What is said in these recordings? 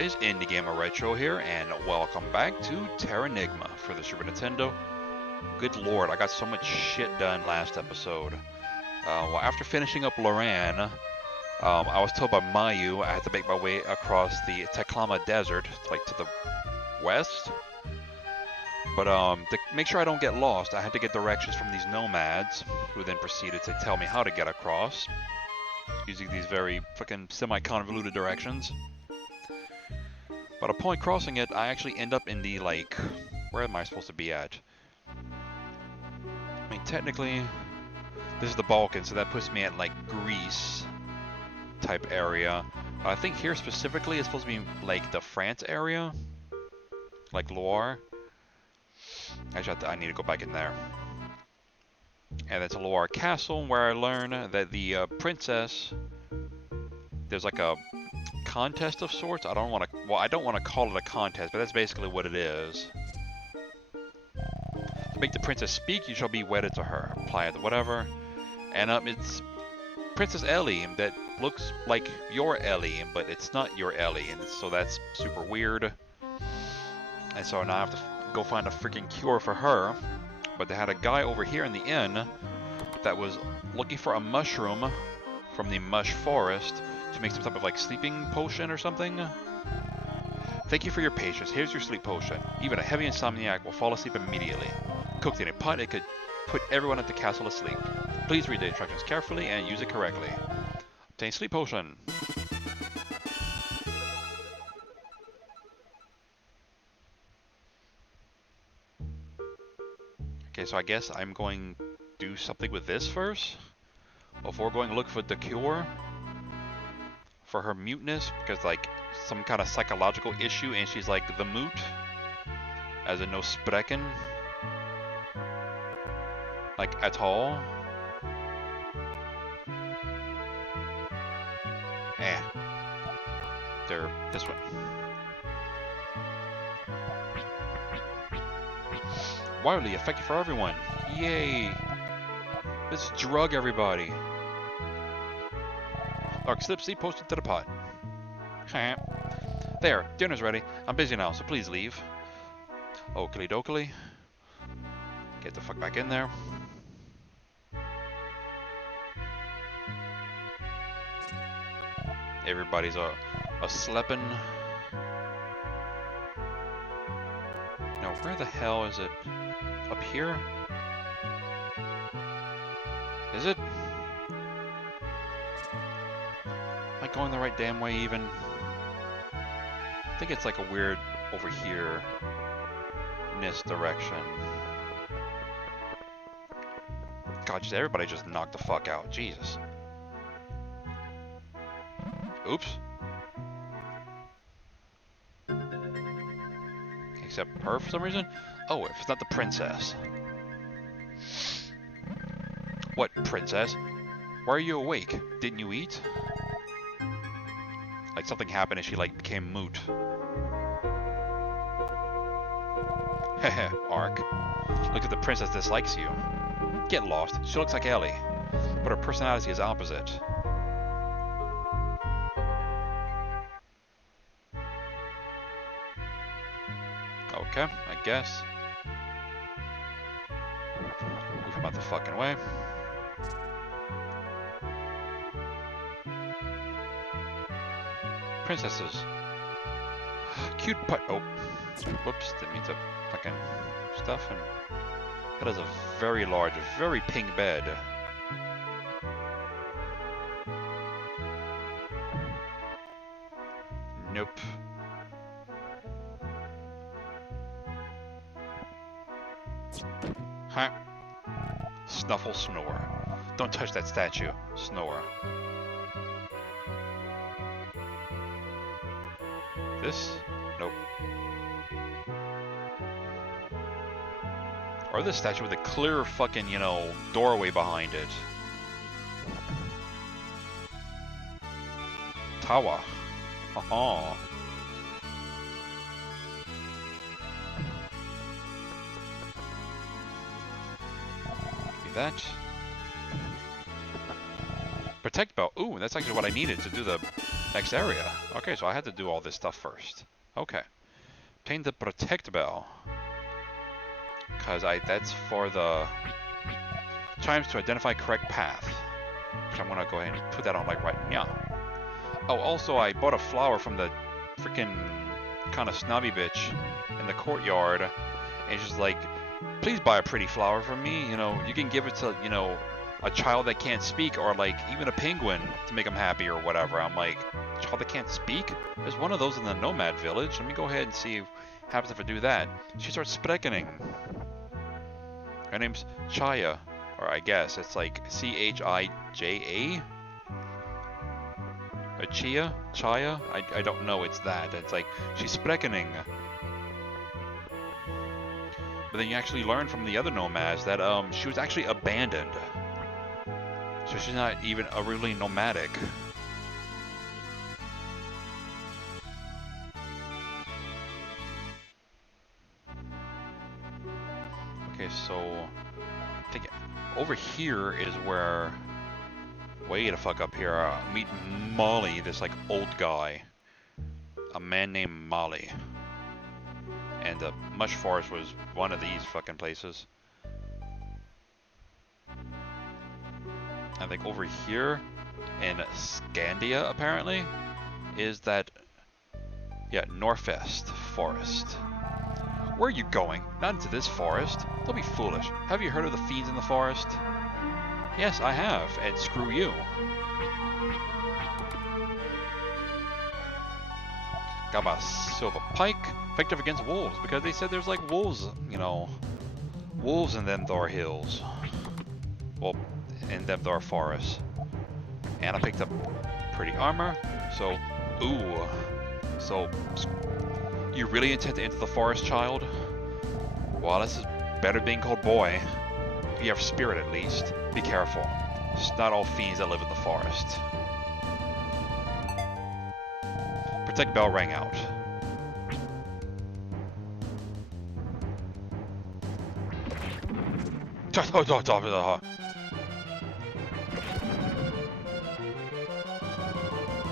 guys, IndieGamerRetro here, and welcome back to Terranigma for the Super Nintendo. Good lord, I got so much shit done last episode. Well, after finishing up Loire, I was told by Mayu I had to make my way across the Terranigma Desert, like to the west. But to make sure I don't get lost, I had to get directions from these nomads, who then proceeded to tell me how to get across, using these very fucking semi-convoluted directions. But upon crossing it, I actually end up in the, like, where am I supposed to be at? I mean, technically, this is the Balkans, so that puts me at, like, Greece type area. I think here specifically it's supposed to be, like, the France area, like Loire. Actually, I need to go back in there. And it's a Loire castle where I learn that the princess, there's like a contest of sorts. I don't want to call it a contest, but that's basically what it is. To make the princess speak, you shall be wedded to her. Apply it to whatever. And it's Princess Ellie that looks like your Ellie, but it's not your Ellie, and so that's super weird. And so now I have to go find a freaking cure for her. But they had a guy over here in the inn that was looking for a mushroom from the Norfest Forest to make some type of like sleeping potion or something. Thank you for your patience. Here's your sleep potion. Even a heavy insomniac will fall asleep immediately. Cooked in a pot, it could put everyone at the castle asleep. Please read the instructions carefully and use it correctly. Obtain sleep potion. Okay, so I guess I'm going to do something with this first before going to look for the cure for her muteness, because like some kind of psychological issue, and she's like the mute, as in no spreken, like at all. They're this one. Wildly effective for everyone. Yay! Let's drug everybody. Dark slip seed posted to the pot. There, dinner's ready. I'm busy now, so please leave. Oakley dokley. Get the fuck back in there. Everybody's a sleepin'. Now, where the hell is it? Up here? Is it? Am I going the right damn way even? I think it's like a weird over here in this direction. God, just everybody just knocked the fuck out. Jesus. Oops. Except her for some reason? Oh, if it's not the princess. What, princess? Why are you awake? Didn't you eat? Like something happened and she like became moot. Heh, Ark. Looks like the princess dislikes you. Get lost. She looks like Ellie, but her personality is opposite. Okay, I guess. Move him out the fucking way. Princesses. Cute putt. Oh. Whoops, didn't mean to fucking stuff him. That is a very large, very pink bed. Nope. Huh. Snuffle, snore. Don't touch that statue. Snore. This? Nope. Or this statue with a clear fucking, you know, doorway behind it. Tawa. Haha. Give me that. protect bell. Ooh, that's actually what I needed to do the next area. Okay, so I had to do all this stuff first. Okay. Obtain the protect bell. Because that's for the chimes to identify correct path. Which I'm going to go ahead and put that on like right now. Oh, also I bought a flower from the freaking kind of snobby bitch in the courtyard. And she's like, please buy a pretty flower from me. You know, you can give it to, you know, a child that can't speak, or like even a penguin to make them happy or whatever. I'm like, a child that can't speak? There's one of those in the nomad village. Let me go ahead and see what happens if I do that. She starts sprekening. Her name's Chaya, or I guess it's like C-H-I-J-A? A Chia? Chaya? I don't know, it's that. It's like, she's sprekening. But then you actually learn from the other nomads that she was actually abandoned. So she's not even really nomadic. Okay, so I think over here is where, way the fuck up here, meet Molly, this like old guy. A man named Molly. And the Mush Forest was one of these fucking places. I think over here in Scandia, apparently, is that, yeah, Norfest Forest. Where are you going? Not into this forest. Don't be foolish. Have you heard of the fiends in the forest? Yes, I have, and screw you. Got my silver pike, effective against wolves, because they said there's like wolves, you know, wolves in them Thor hills. Well, in them Thor forests. And I picked up pretty armor, so, ooh. So, you really intend to enter the forest, child? Well, this is better than being called boy. If you have spirit, at least. Be careful. It's not all fiends that live in the forest. Protect bell rang out.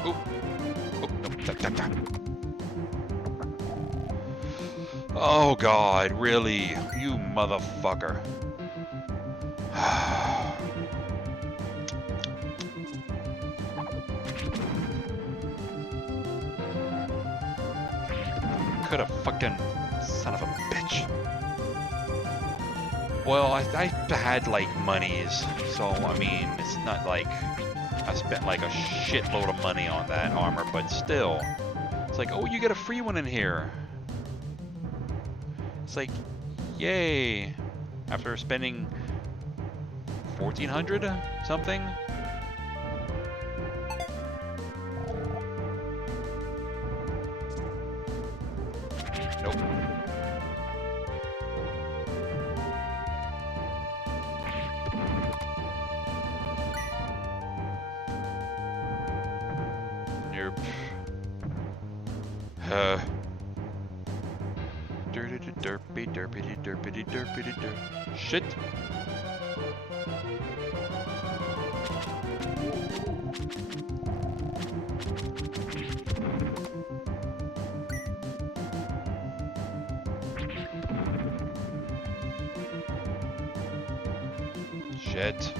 Ooh. Oh, no, tap, tap. Oh god, really? You motherfucker. Could have fucking son of a bitch. Well, I had like monies, so I mean, it's not like I spent like a shitload of money on that armor, but still, it's like, oh, you get a free one in here. It's like, yay! After spending 1,400 something. Nope. Nope. Derpy, derpity, derpity, derpity, derp. Shit. Shit.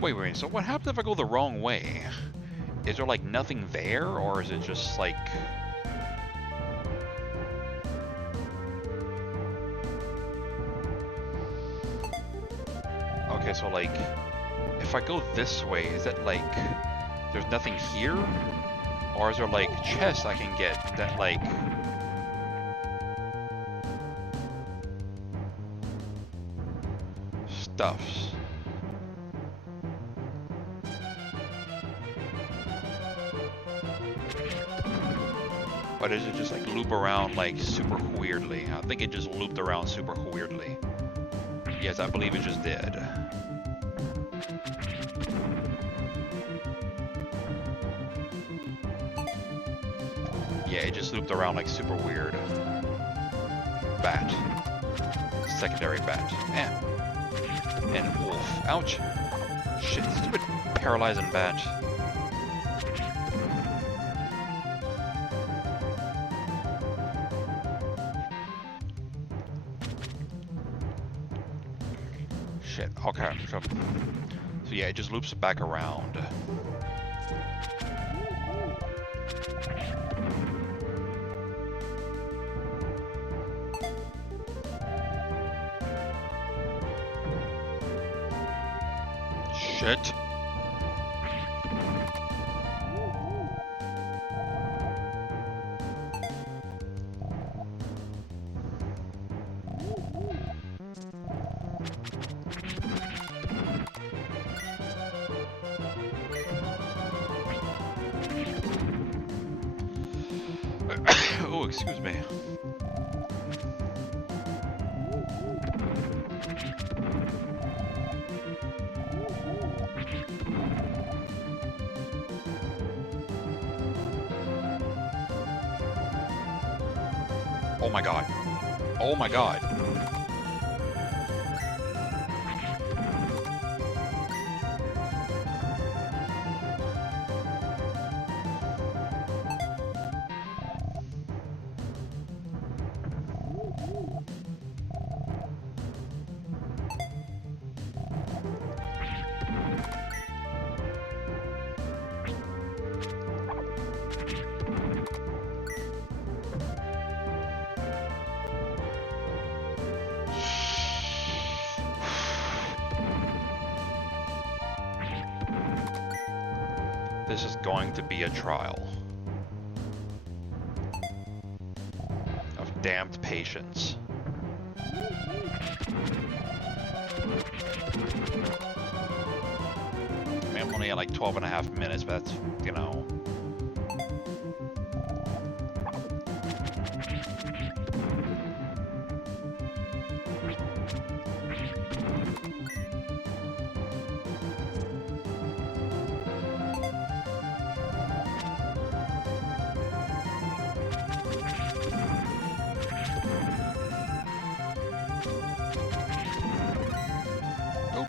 Wait, so what happens if I go the wrong way? Is there like nothing there, or is it just like... Okay, so like, if I go this way, is that like, there's nothing here? Or is there like chests I can get that like... stuffs? Or does it just like loop around like super weirdly? I think it just looped around super weirdly. Yes, I believe it just did. Yeah, it just looped around like super weird. Bat. Secondary bat. And wolf. Ouch. Shit, stupid paralyzing bat. Shit, okay. So yeah, it just loops back around. Shit. Oh, excuse me. Oh my god. Oh my god. This is going to be a trial of damned patience. I mean, I'm only at like 12.5 minutes, but that's, you know.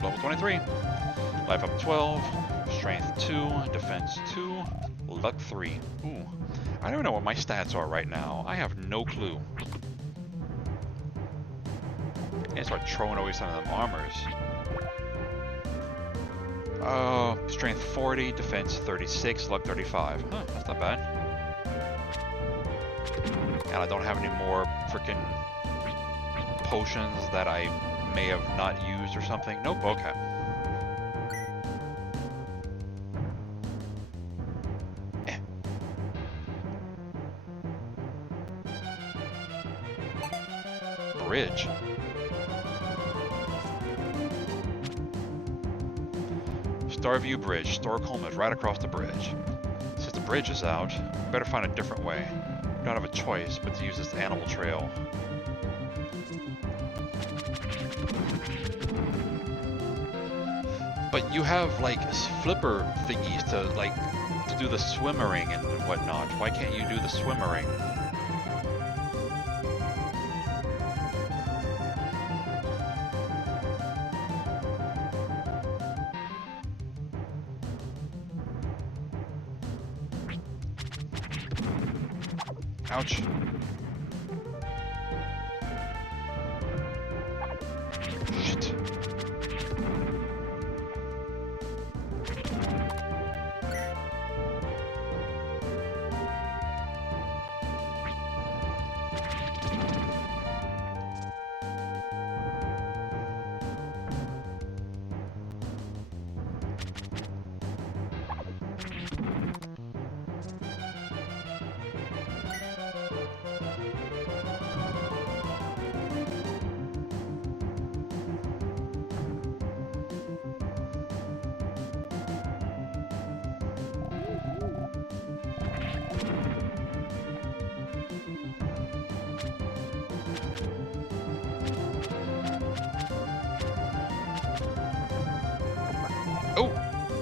Level 23. Life up 12. Strength 2. Defense 2. Luck 3. Ooh. I don't even know what my stats are right now. I have no clue. And start throwing away some of them armors. Strength 40. Defense 36. Luck 35. Huh, that's not bad. And I don't have any more freaking potions that I may have not used or something. Nope, okay. Bridge. Starview Bridge. Storkholm is right across the bridge. Since the bridge is out, we better find a different way. We don't have a choice but to use this animal trail. But you have like flipper thingies to do the swimmering and whatnot. Why can't you do the swimmering? Ouch. Shit.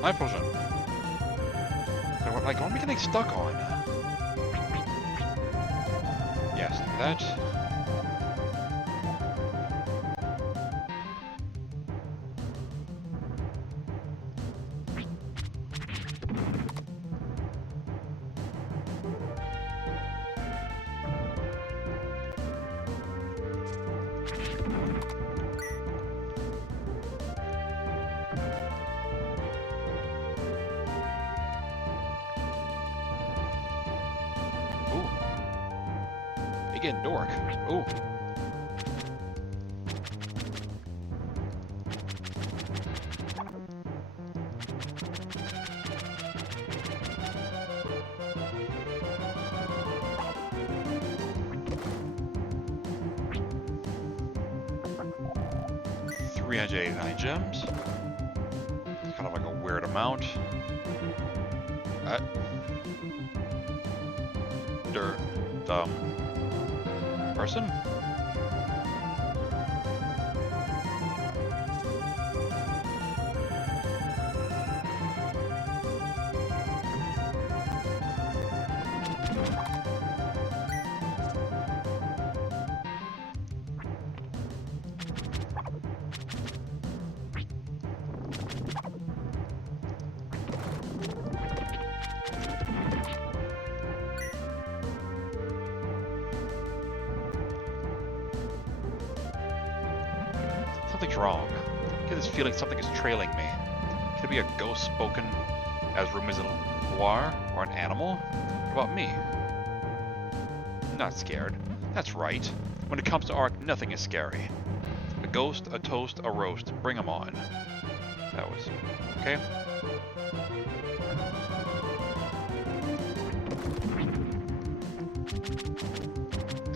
Life potion. So what, like, what am I getting stuck on? Yes, do that. Again, dork. Ooh. $389 gems. It's kind of like a weird amount. Person? Something's wrong. I get this feeling something is trailing me. Could it be a ghost spoken as rumors in Loire, or an animal? What about me? I'm not scared. That's right. When it comes to art, nothing is scary. A ghost, a toast, a roast. Bring 'em on. That was... okay.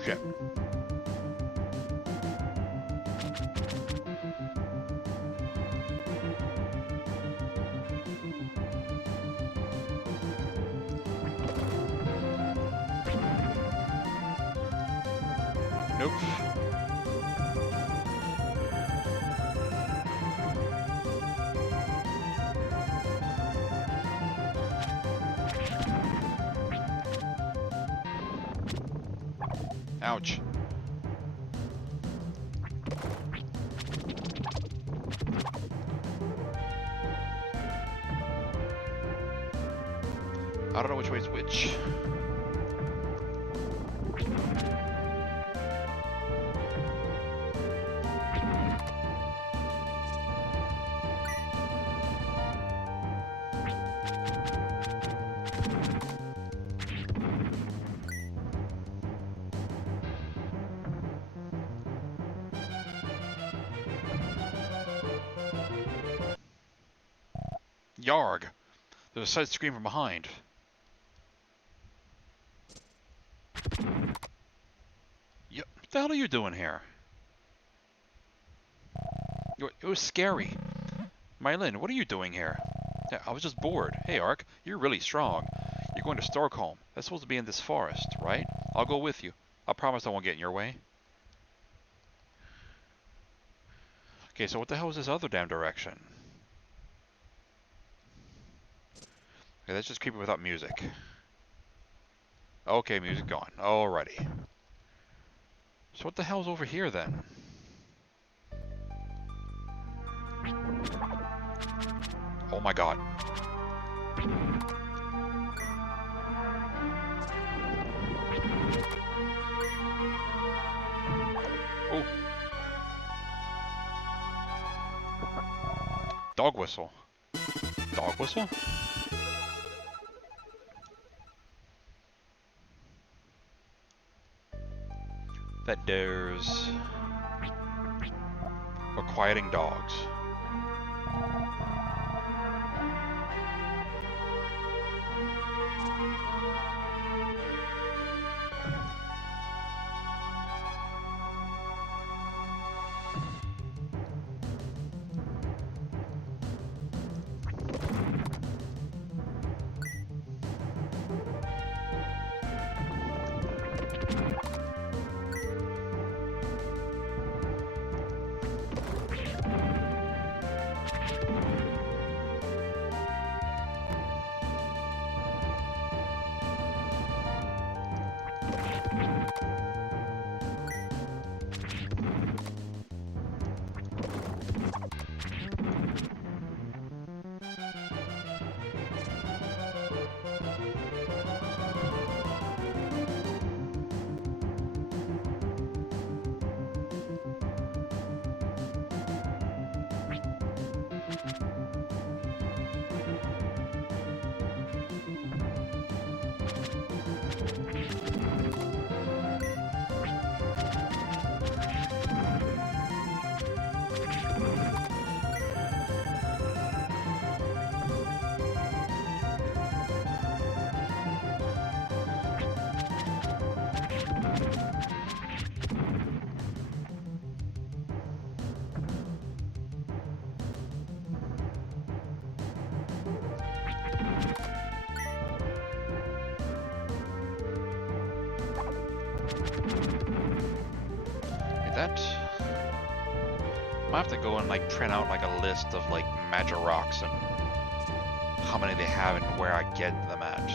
Shit. Nope. Ouch. I don't know which way is which. Yarg! There's a side scream from behind. Yep. What the hell are you doing here? It was scary. Mylin, what are you doing here? Yeah, I was just bored. Hey, Ark, you're really strong. You're going to Storkholm. That's supposed to be in this forest, right? I'll go with you. I promise I won't get in your way. Okay, so what the hell is this other damn direction? Okay, that's just creepy without music. Okay, music gone. Alrighty. So what the hell's over here then? Oh my god. Oh. Dog whistle. Dog whistle? That there's... or quieting dogs. that. Might have to go and like print out like a list of like magic rocks and how many they have and where I get them at.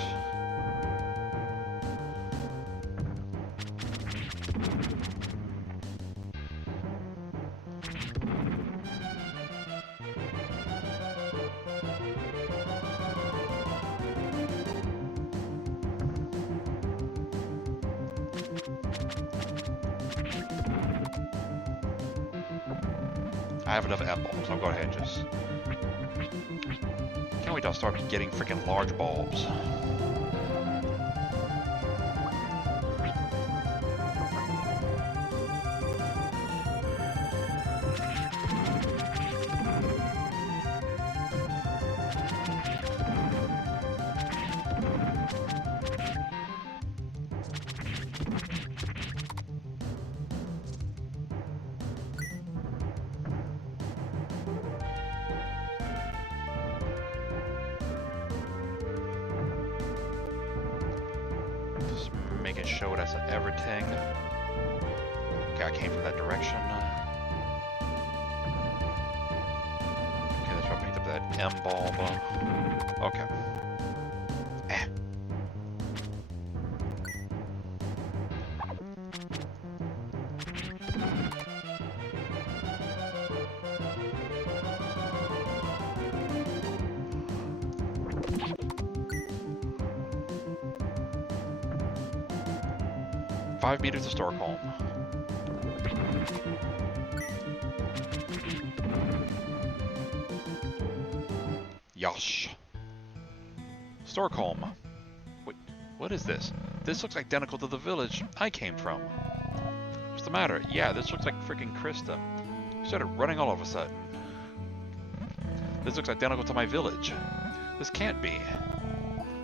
I have enough M bulbs, I'll go ahead and just... Can't wait till I start getting freaking large bulbs. Making sure that's everything. Okay, I came from that direction. Okay, that's why I picked up that M bulb. Okay. 5 meters to Storkholm. Yosh. Storkholm. Wait, what is this? This looks identical to the village I came from. What's the matter? Yeah, this looks like freaking Crysta. Started running all of a sudden. This looks identical to my village. This can't be.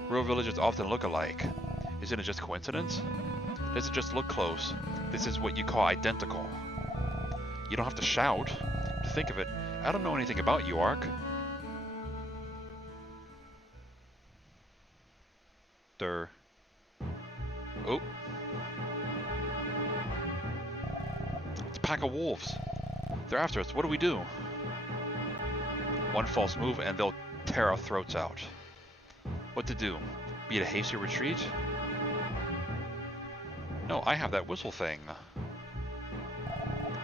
Real villages often look alike. Isn't it just coincidence? Does it just look close? This is what you call identical. You don't have to shout. To think of it, I don't know anything about you, Ark. Oh. It's a pack of wolves. They're after us. What do we do? One false move and they'll tear our throats out. What to do? Beat a hasty retreat? No, I have that whistle thing.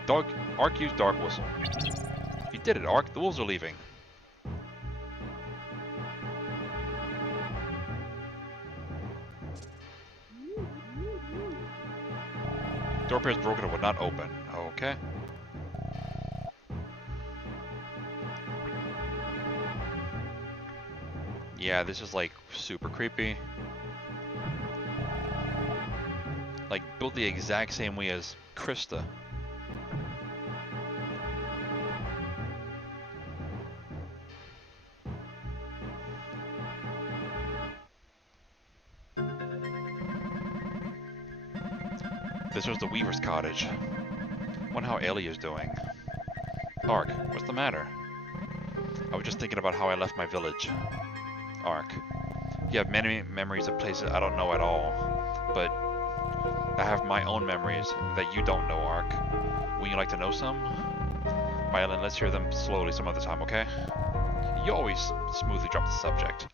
Ark used dark whistle. You did it, Ark. The wolves are leaving. Door pair is broken and would not open. Okay. Yeah, this is like super creepy. Like built the exact same way as Crysta. This was the Weaver's cottage. Wonder how Ellie is doing. Ark, what's the matter? I was just thinking about how I left my village. Ark, you have many memories of places I don't know at all, but I have my own memories that you don't know, Ark. Would you like to know some? Violin, let's hear them slowly some other time, okay? You always smoothly drop the subject.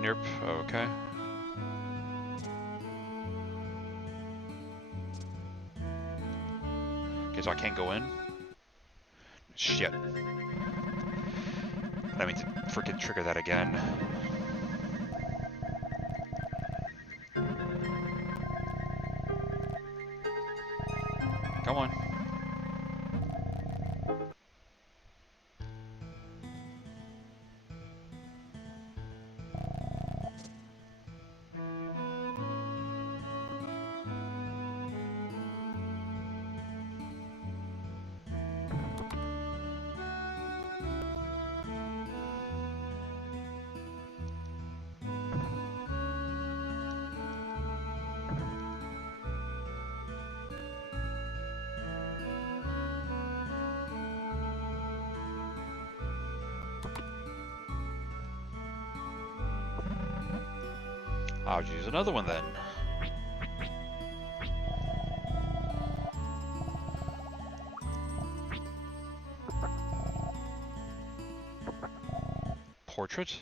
Nerp, okay. Okay, so I can't go in? Shit. I mean to freaking trigger that again. Come on. I'll use another one then. Portrait?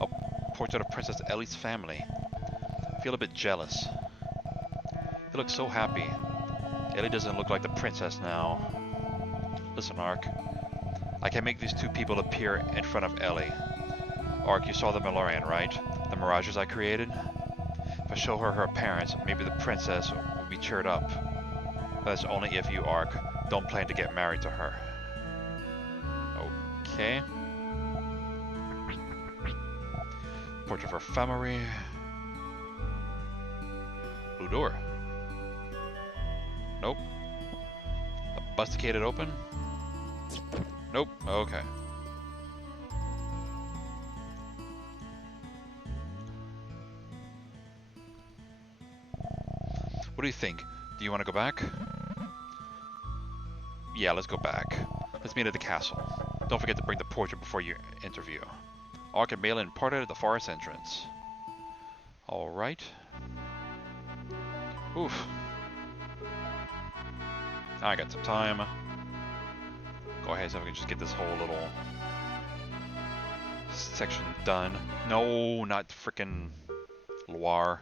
A portrait of Princess Ellie's family. I feel a bit jealous. They look so happy. Ellie doesn't look like the princess now. Listen, Ark. I can make these two people appear in front of Ellie. Ark, you saw the Malorian, right? The mirages I created? If I show her her parents, maybe the princess will be cheered up. But that's only if you, Ark, don't plan to get married to her. Okay. Portrait of her family. Blue door. Nope. A busticated open? Nope. Okay. What do you think? Do you want to go back? Yeah, let's go back. Let's meet at the castle. Don't forget to bring the portrait before your interview. Ark and Malin parted at the forest entrance. Alright. Oof. I got some time. Go ahead so we can just get this whole little section done. No, not frickin' Loire.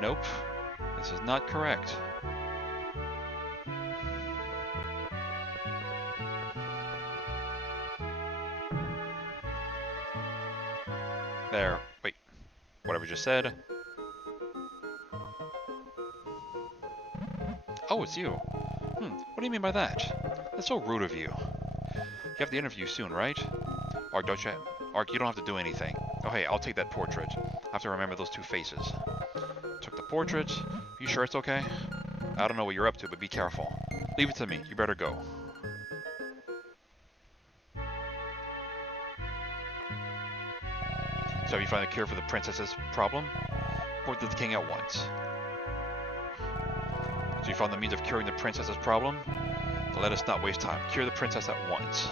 Nope. This is not correct. There. Wait. Whatever you just said. Oh, it's you. What do you mean by that? That's so rude of you. You have the interview soon, right? Ark, you don't have to do anything. Oh, hey, I'll take that portrait. I have to remember those two faces. Took the portrait. You sure it's okay? I don't know what you're up to, but be careful. Leave it to me. You better go. So have you found a cure for the princess's problem? Report to the king at once. So you found the means of curing the princess's problem? Then let us not waste time. Cure the princess at once.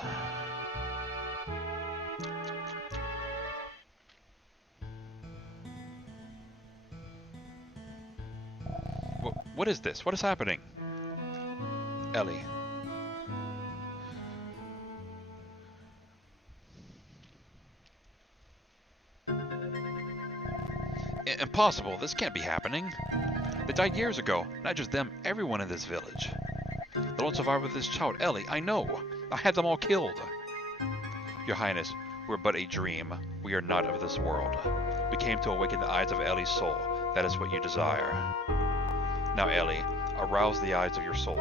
What is this? What is happening? Ellie. Impossible. This can't be happening. They died years ago. Not just them, everyone in this village. The lone survivor of this child, Ellie, I know. I had them all killed. Your Highness, we're but a dream. We are not of this world. We came to awaken the eyes of Ellie's soul. That is what you desire. Now, Ellie, arouse the eyes of your soul.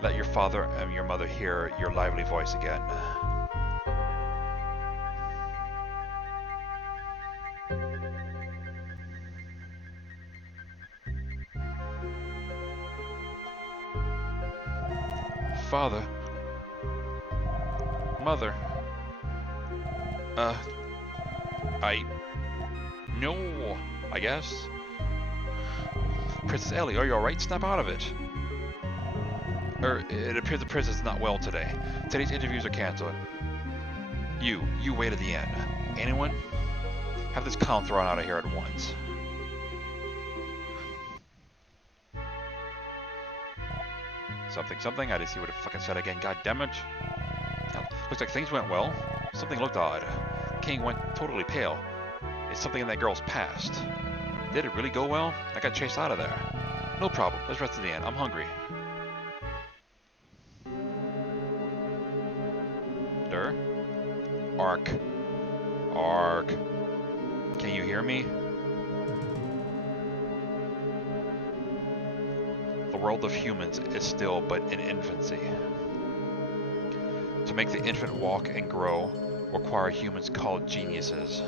Let your father and your mother hear your lively voice again. Father. Mother. No, I guess. Princess Ellie, are you alright? Snap out of it. It appears the princess is not well today. Today's interviews are cancelled. You wait at the end. Anyone? Have this clown thrown out of here at once. Something? I didn't see what it fucking said again. God damn it. Hell, looks like things went well. Something looked odd. King went totally pale. It's something in that girl's past. Did it really go well? I got chased out of there. No problem. Let's rest to the end. I'm hungry. Der? Ark. Can you hear me? The world of humans is still but in infancy. To make the infant walk and grow, require humans called geniuses.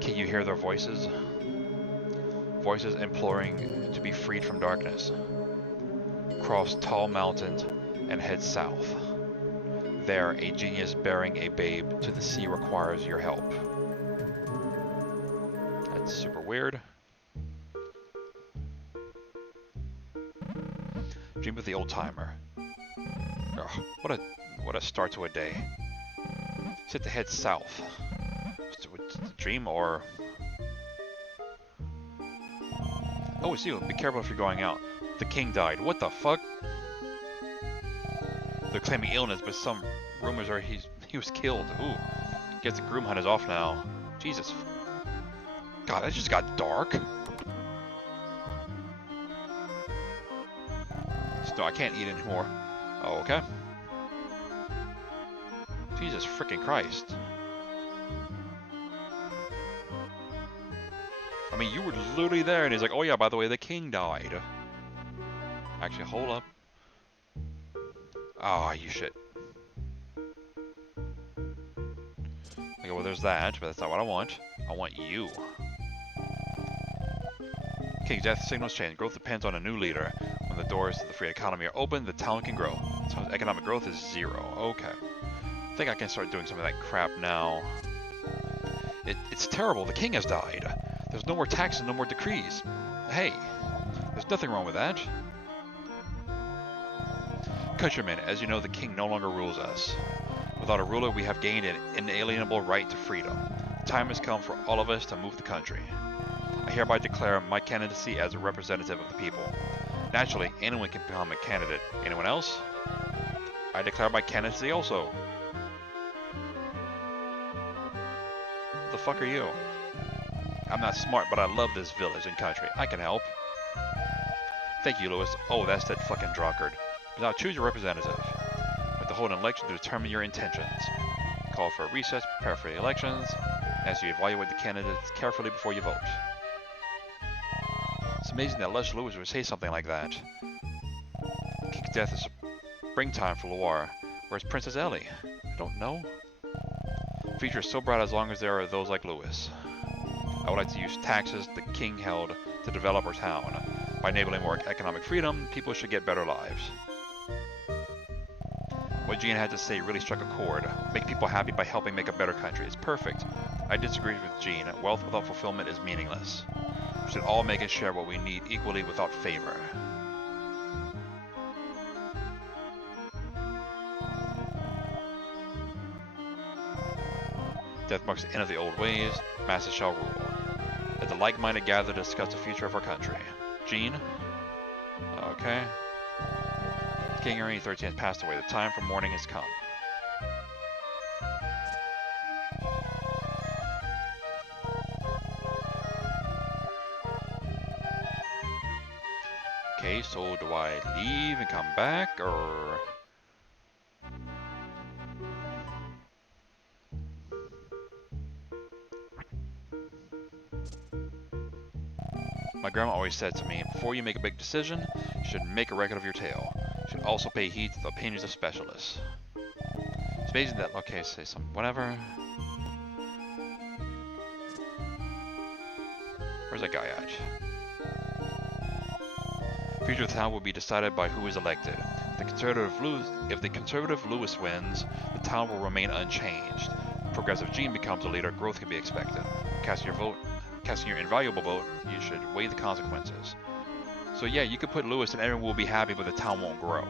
Can you hear their voices? Voices imploring to be freed from darkness. Cross tall mountains and head south. There, a genius bearing a babe to the sea requires your help. That's super weird. Dream of the old timer. Oh, what a start to a day. Set to head south. Dream or... Oh, it's you. Be careful if you're going out. The king died. What the fuck? They're claiming illness, but some rumors are he was killed. Ooh. Guess the groom hunt is off now. Jesus. God, that just got dark. No, I can't eat anymore. Oh, okay. Jesus freaking Christ. I mean, you were literally there, and he's like, oh yeah, by the way, the king died. Actually, hold up. Ah, oh, you shit. Okay, well, there's that, but that's not what I want. I want you. King's death signals change. Growth depends on a new leader. When the doors to the free economy are open, the town can grow. So economic growth is 0. Okay. I think I can start doing some of that crap now. It's terrible. The king has died. There's no more taxes, no more decrees. Hey, there's nothing wrong with that. Countrymen, as you know, the king no longer rules us. Without a ruler, we have gained an inalienable right to freedom. The time has come for all of us to move the country. I hereby declare my candidacy as a representative of the people. Naturally, anyone can become a candidate. Anyone else? I declare my candidacy also. What the fuck are you? I'm not smart, but I love this village and country. I can help. Thank you, Louis. Oh, that's that fucking drunkard. Now choose your representative. You have to hold an election to determine your intentions. Call for a recess, prepare for the elections, as you evaluate the candidates carefully before you vote. It's amazing that Lush Louis would say something like that. King's death is springtime for Loire. Where's Princess Ellie? I don't know. Future is so bright as long as there are those like Louis. I would like to use taxes the king held to develop our town. By enabling more economic freedom, people should get better lives. What Jean had to say really struck a chord. Make people happy by helping make a better country. It's perfect. I disagree with Jean. Wealth without fulfillment is meaningless. We should all make and share what we need equally without favor. Death marks the end of the old ways. Masses shall rule. Let the like-minded gather to discuss the future of our country. Jean? Okay. King Irene 13 has passed away. The time for mourning has come. Okay, so do I leave and come back, or... My grandma always said to me, before you make a big decision, you should make a record of your tale. You should also pay heed to the opinions of specialists. It's amazing that, okay, say some, whatever. Where's that guy at? The future of the town will be decided by who is elected. If the conservative Louis wins, the town will remain unchanged. If progressive Jean becomes a leader, growth can be expected. Casting your invaluable vote, you should weigh the consequences. So yeah, you could put Louis and everyone will be happy, but the town won't grow.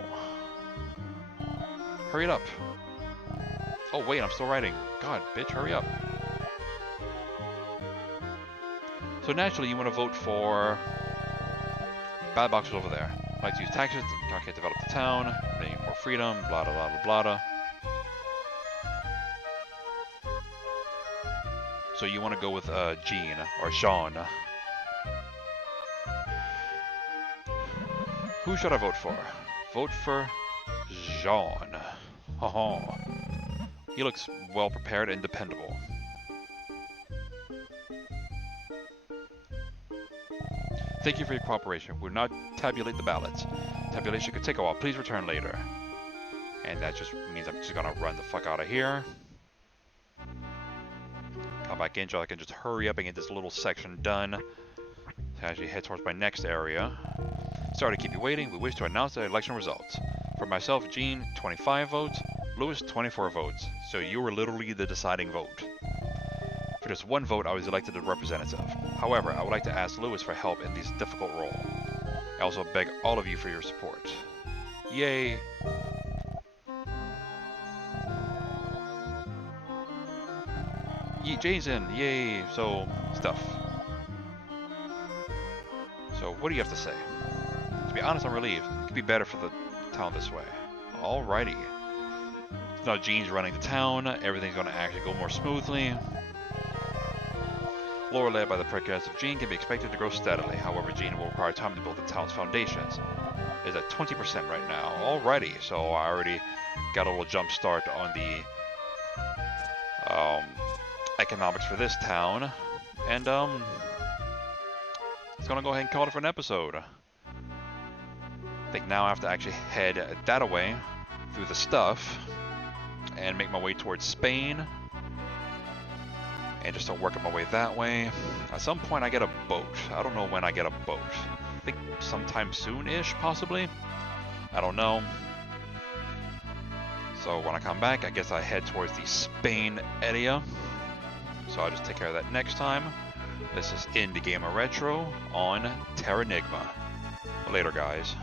Hurry it up. Oh wait, I'm still writing. God, bitch, hurry up. So naturally, you want to vote for... Bad box is over there. I'd like to use taxes to develop the town, need more freedom, blah blah blah blah blah. So you want to go with Jean or Jean. Who should I vote for? Vote for Jean. Oh, he looks well prepared and dependable. Thank you for your cooperation. We'll not tabulate the ballots. Tabulation could take a while. Please return later. And that just means I'm just gonna run the fuck out of here. Come back in so I can just hurry up and get this little section done. So actually head towards my next area. Sorry to keep you waiting. We wish to announce the election results. For myself, Jean, 25 votes. Lewis, 24 votes. So you were literally the deciding vote. For just one vote, I was elected a representative. However, I would like to ask Lewis for help in this difficult role. I also beg all of you for your support. Yay! Jason, yay! So, stuff. So, what do you have to say? To be honest, I'm relieved. It could be better for the town this way. Alrighty. So now Gene's running the town. Everything's going to actually go more smoothly. Loire, led by the progressive Gene, can be expected to grow steadily. However, Gene will require time to build the town's foundations. It is at 20% right now. Alrighty, so I already got a little jump start on the economics for this town. And it's gonna go ahead and call it for an episode. I think now I have to actually head that away through the stuff and make my way towards Spain. And just start working my way that way. At some point I get a boat. I don't know when I get a boat. I think sometime soon-ish, possibly. I don't know. So when I come back, I guess I head towards the Spain area. So I'll just take care of that next time. This is IndieGamerRetro on Terranigma. Later, guys.